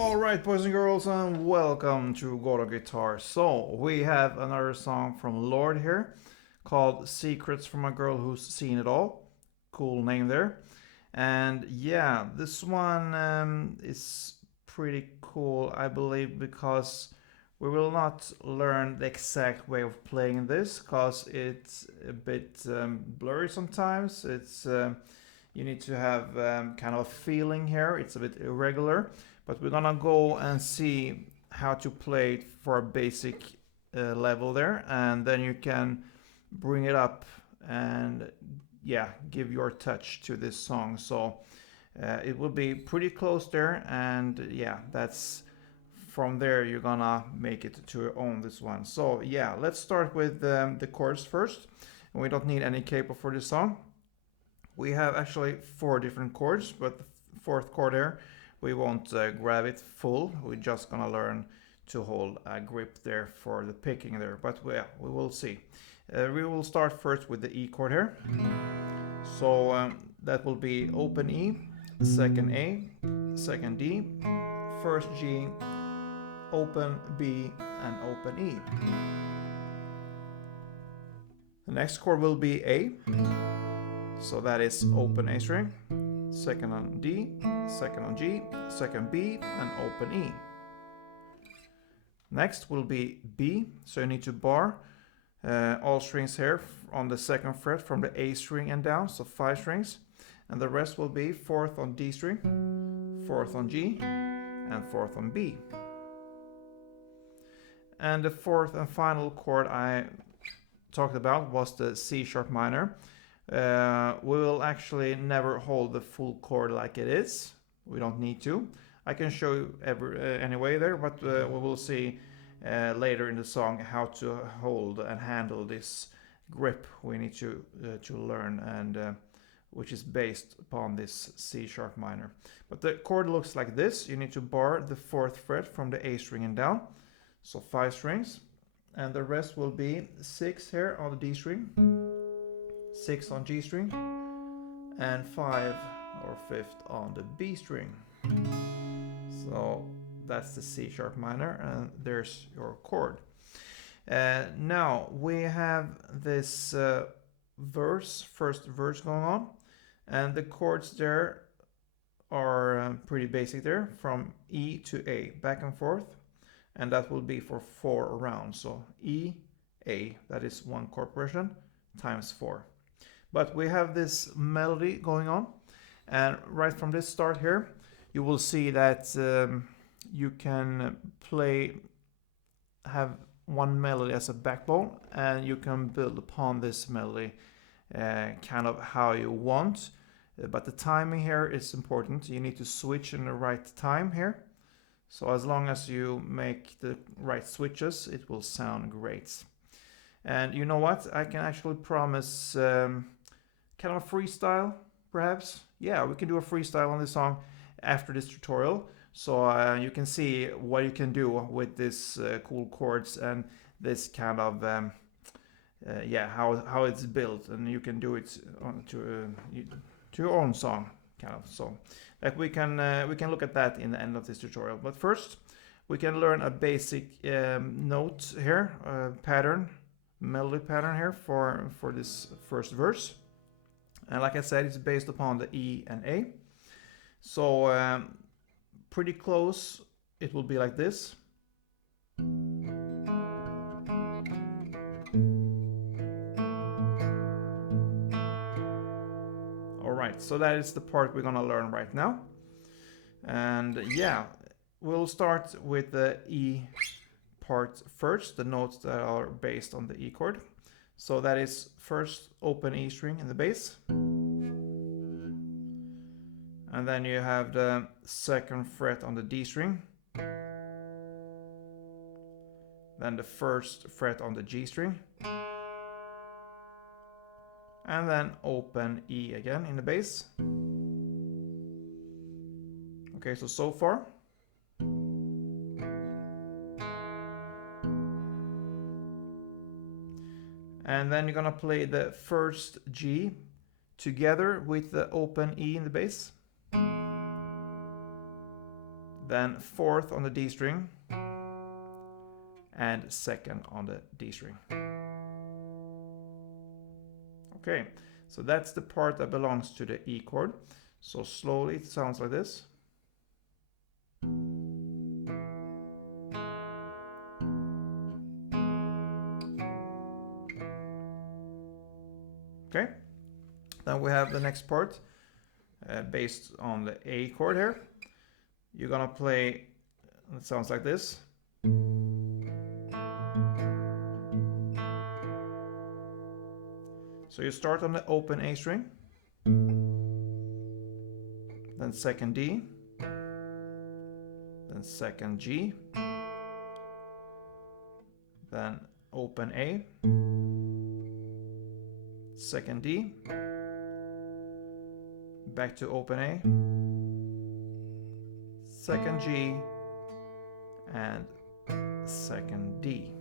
Alright, boys and girls, and welcome to Goro Guitar. So, we have another song from Lorde here called Secrets from a Girl Who's Seen It All. Cool name there. And yeah, this one is pretty cool, I believe, because we will not learn the exact way of playing this because it's a bit blurry sometimes. You need to have kind of a feeling here. It's a bit irregular, but we're gonna go and see how to play it for a basic level there, and then you can bring it up and yeah, give your touch to this song. So it will be pretty close there, and yeah, that's from there you're gonna make it to your own this one. So yeah, let's start with the chords first. And we don't need any capo for this song. We have actually 4 different chords, but the fourth chord here, we won't grab it full. We're just gonna learn to hold a grip there for the picking there, but we will see. We will start first with the E chord here. So that will be open E, second A, second D, first G, open B, and open E. The next chord will be A. So that is open A string, second on D, second on G, second B, and open E. Next will be B, so you need to bar all strings here on the second fret from the A string and down, so 5 strings. And the rest will be 4th on D string, 4th on G, and 4th on B. And the fourth and final chord I talked about was the C sharp minor. We will actually never hold the full chord like it is. We don't need to. I can show you anyway there, but we will see later in the song how to hold and handle this grip we need to learn, and which is based upon this C sharp minor. But the chord looks like this. You need to bar the 4th fret from the A string and down, so 5 strings, and the rest will be 6 here on the D string, 6 on G string, and 5 or 5th on the B string. So that's the C sharp minor, and there's your chord. Now we have this first verse going on, and the chords there are pretty basic there, from E to A, back and forth, and that will be for 4 rounds. So E, A, that is one chord progression times 4. But we have this melody going on, and right from this start here, you will see that you can have one melody as a backbone, and you can build upon this melody kind of how you want. But the timing here is important. You need to switch in the right time here. So as long as you make the right switches, it will sound great. And you know what? I can actually promise kind of a freestyle, perhaps. Yeah, we can do a freestyle on this song after this tutorial. So you can see what you can do with this cool chords and this kind of, yeah, how it's built. And you can do it to your own song, kind of. So like we can look at that in the end of this tutorial. But first, we can learn a basic note here, melody pattern here for this first verse. And like I said, it's based upon the E and A. So pretty close, it will be like this. Alright, so that is the part we're gonna learn right now. And yeah, we'll start with the E part first, the notes that are based on the E chord. So that is first open E string in the bass. And then you have the 2nd fret on the D string. Then the 1st fret on the G string. And then open E again in the bass. Okay, so far. And then you're gonna play the 1st G together with the open E in the bass. then fourth on the D string, and second on the D string. Okay, so that's the part that belongs to the E chord. So slowly it sounds like this. Okay, then we have the next part based on the A chord here. You're gonna play, it sounds like this. So you start on the open A string, then second D, then second G, then open A, second D, back to open A, second G, and second D.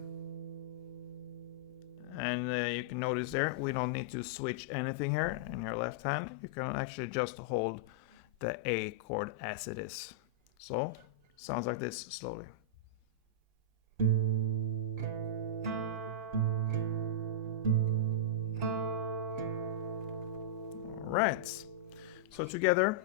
And you can notice there, we don't need to switch anything here in your left hand. You can actually just hold the A chord as it is. So, sounds like this slowly. All right, so together.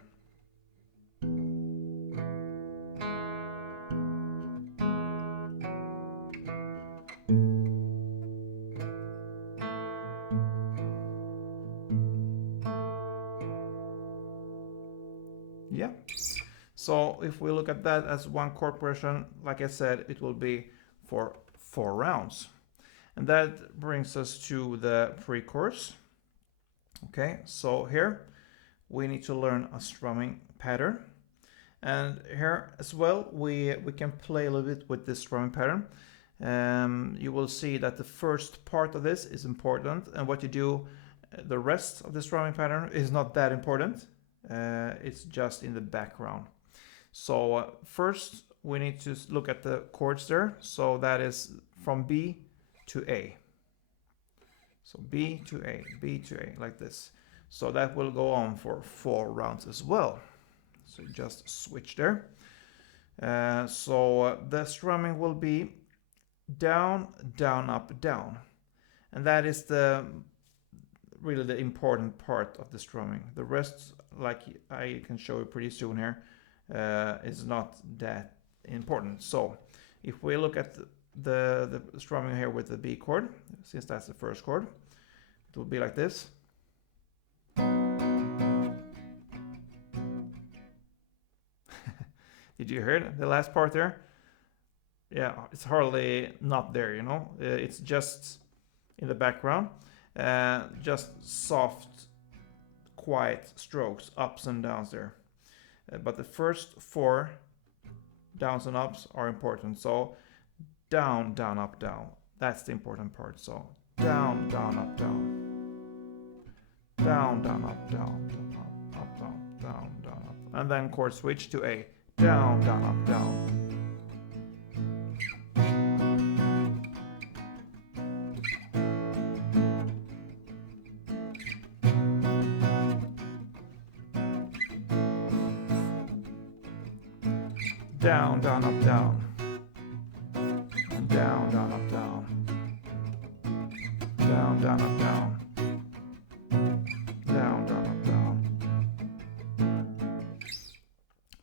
Yeah, so if we look at that as one chord progression, like I said, it will be for 4 rounds. And that brings us to the pre-chorus. Okay, so here we need to learn a strumming pattern. And here as well, we can play a little bit with this strumming pattern. You will see that the first part of this is important, and what you do, the rest of the strumming pattern is not that important. It's just in the background. So first we need to look at the chords there. So that is from B to A. So B to A, B to A, like this. So that will go on for 4 rounds as well. So just switch there. So the strumming will be down, down, up, down. And that is really the important part of the strumming. The rest, like I can show you pretty soon here, is not that important. So if we look at the strumming here with the B chord, since that's the first chord, it will be like this. Did you hear it? The last part there? Yeah, it's hardly not there, you know. It's just in the background. Just soft, quiet strokes, ups and downs there. But the first 4 downs and ups are important. So down, down, up, down. That's the important part. So down, down, up, down. Down, down, up, down. Up, down, down, down, up. And then chord switch to A. Down, down, up, down. Down, down, up, down. Down, down, up, down. Down, down, up, down. Down, down, up, down.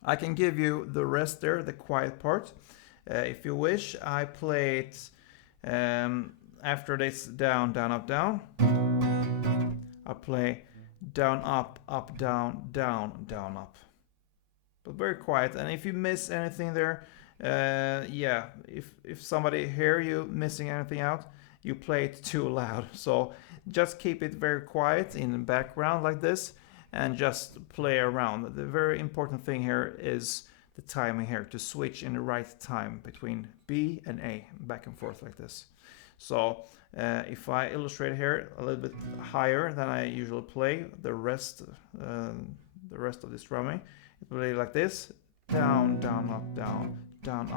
I can give you the rest there, the quiet part. If you wish, I play it after this down, down, up, down. I play down, up, down, down, down, up. But very quiet. And if you miss anything there, yeah, if somebody hear you missing anything out, you play it too loud. So just keep it very quiet in the background like this and just play around. The very important thing here is the timing here, to switch in the right time between B and A, back and forth like this. So if I illustrate here a little bit higher than I usually play the rest of the strumming, it will be like this: down, down, up, down, down,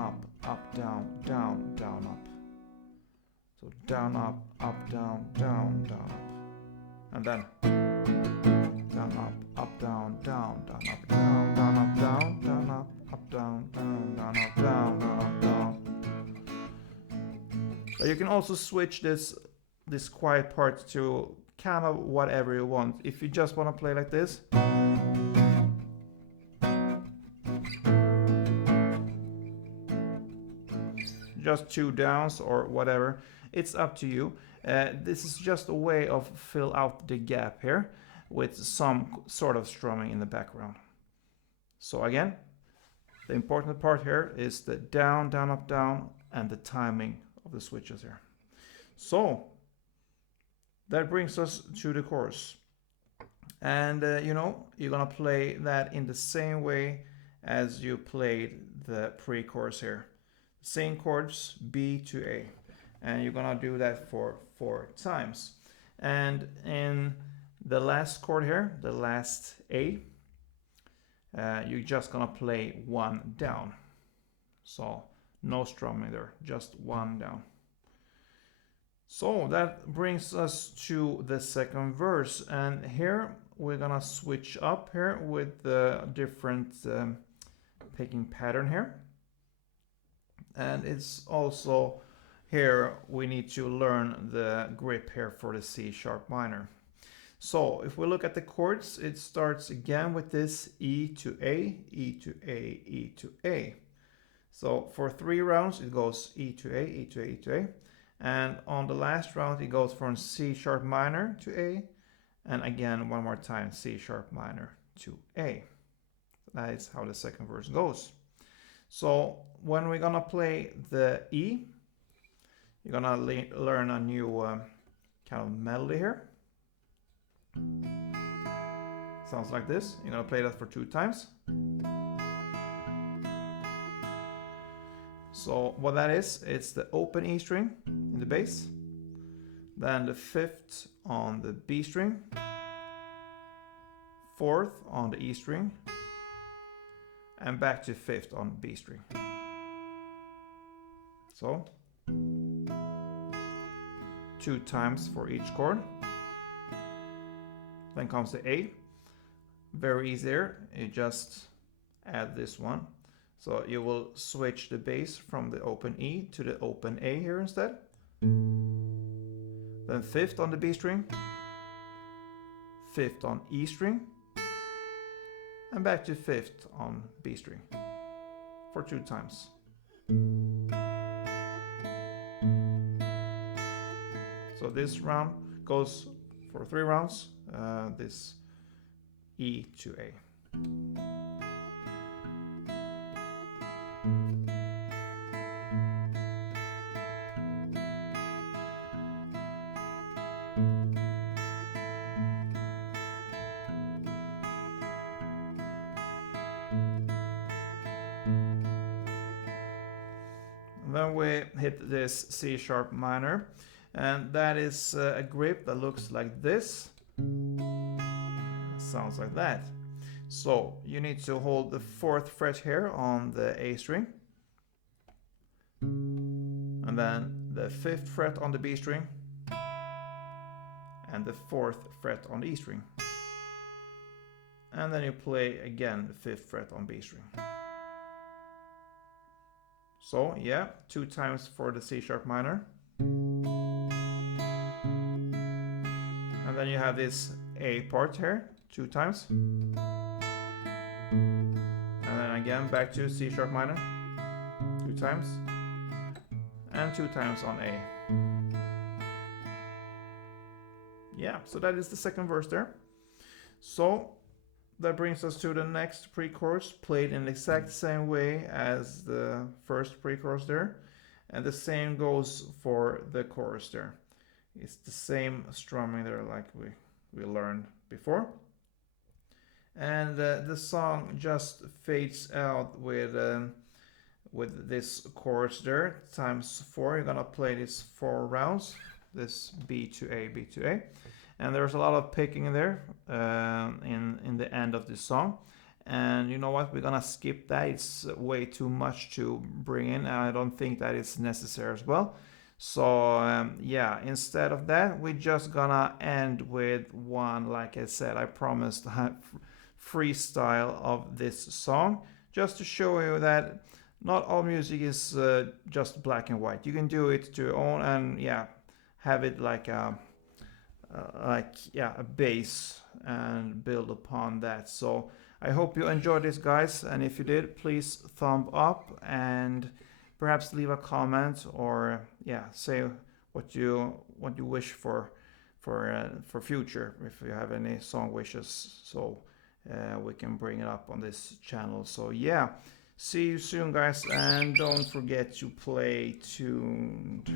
up, down, down, down, up. So down, up, down, down, down, up. And then down, up, down, down, down, up, down, down, up, down, down, up, up, down, down, down, up, down, down, up, down. But you can also switch this quiet part to kind of whatever you want. If you just want to play like this, just 2 downs or whatever, it's up to you. This is just a way of fill out the gap here with some sort of strumming in the background. So again, the important part here is the down, down, up, down, and the timing of the switches here. So that brings us to the chorus. And you know, you're gonna play that in the same way as you played the pre-chorus here. Same chords, B to A. And you're gonna do that for 4 times. And in the last chord here, the last A, you're just gonna play 1 down. So no strumming there, just 1 down. So that brings us to the second verse, and here we're gonna switch up here with the different picking pattern here. And it's also here we need to learn the grip here for the C sharp minor. So if we look at the chords, it starts again with this E to A, E to A, E to A. So for 3 rounds it goes E to A, E to A, E to A. And on the last round it goes from C sharp minor to A, and again one more time C sharp minor to A. That is how the second verse goes. So when we're gonna play the E, you're gonna learn a new kind of melody here. Sounds like this. You're gonna play that for 2 times. So what that is, it's the open E string in the bass, then the 5th on the B string, 4th on the E string, and back to 5th on B string. So 2 times for each chord. Then comes the A. Very easy there. You just add this one. So you will switch the bass from the open E to the open A here instead. Then 5th on the B string, 5th on E string, and back to 5th on B string for 2 times. So this round goes for 3 rounds, this E to A. Then we hit this C sharp minor, and that is a grip that looks like this. Sounds like that. So you need to hold the 4th fret here on the A string, and then the 5th fret on the B string, and the 4th fret on the E string. And then you play again the 5th fret on B string. So yeah, 2 times for the C sharp minor. And then you have this A part here, 2 times. And then again back to C sharp minor, 2 times. And 2 times on A. Yeah, so that is the second verse there. So that brings us to the next pre-chorus, played in the exact same way as the first pre-chorus there. And the same goes for the chorus there. It's the same strumming there like we learned before. And the song just fades out with this chorus there, times 4. You're gonna play this 4 rounds, this B to A, B to A. And there's a lot of picking there in the end of this song. And you know what, we're gonna skip that. It's way too much to bring in, and I don't think that is necessary as well. So yeah, instead of that, we're just gonna end with one, like I said, I promised freestyle of this song just to show you that not all music is just black and white. You can do it to your own, and yeah, have it like a base and build upon that. So I hope you enjoyed this, guys, and if you did, please thumb up and perhaps leave a comment, or yeah, say what you wish for future, if you have any song wishes, so we can bring it up on this channel. So yeah, see you soon, guys, and don't forget to play tuned.